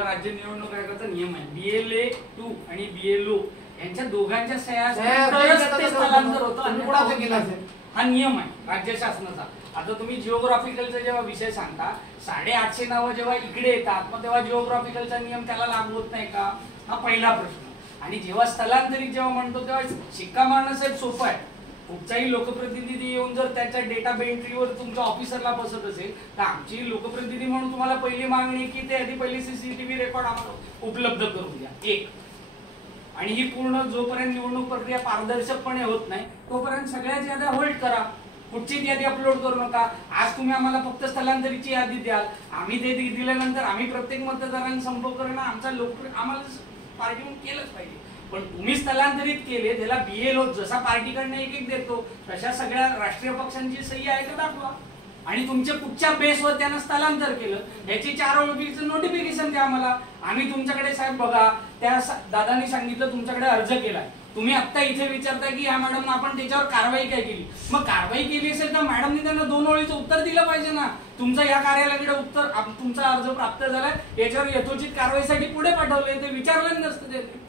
राज्य निवडणूक आयोगाचा नियम आहे, BLA 2 आणि BLO यांच्या दोघांच्या सह्या स्थलांतर होतं आणि कोणाचं केलं असेल हा नियम आहे राज्य शासनाचा। आता तुम्ही जिओग्राफिकलचा जेव्हा विषय सांगता 850 नावं जेव्हा इकडे येतात मग तेव्हा जिओग्राफिकलचा नियम त्याला लागू होत नाही का, हा पहिला प्रश्न। आणि जेव्हा स्थलांतरित जेव्हा म्हणतो तेव्हा शिक्का मारणं साहेब सोपं आहे। कुठचाही लोकप्रतिनिधी येऊन जर त्याच्या डेटा एंट्रीवर तुमच्या ऑफिसरला बसत असेल तर आमची लोकप्रतिनिधी म्हणून तुम्हाला पहिली मागणी की ते आधी पहिली CCTV रेकॉर्ड आम्हाला उपलब्ध करून द्या एक। आणि ही पूर्ण जोपर्यंत निवडणूक प्रक्रिया पारदर्शकपणे होत नाही तोपर्यंत सगळ्याच याद्या होल्ड करा, कुठचीच यादी अपलोड करू नका। आज तुम्ही आम्हाला फक्त स्थलांतरीची यादी द्याल, आम्ही ते दिल्यानंतर आम्ही प्रत्येक मतदारांना संपर्क करणं आमचा आम्हाला पार्टी म्हणून केलंच पाहिजे। पण तुम्ही स्थलांतरित केले त्याला BLO जसा पार्टीकडनं एक देतो तशा सगळ्या राष्ट्रीय पक्षांची सही आहे का दाखवा, आणि तुमच्या कुठच्या बेसवर त्यानं स्थलांतर केलं याची 4 ओळखीचं नोटिफिकेशन द्या आम्हाला। आम्ही तुमच्याकडे साहेब बघा त्या दादांनी सांगितलं तुमच्याकडे अर्ज केलाय, तुम्ही आता इथे विचारताय की या मॅडम आपण त्याच्यावर कारवाई काय केली, मग कारवाई केली असेल तर मॅडमने त्यांना 2 ओळीचं उत्तर दिलं पाहिजे ना, तुमचं या कार्यालयाकडे उत्तर तुमचा अर्ज प्राप्त झालाय याच्यावर यथोचित कारवाईसाठी पुढे पाठवलंय ते विचारलं नसतं त्यांनी।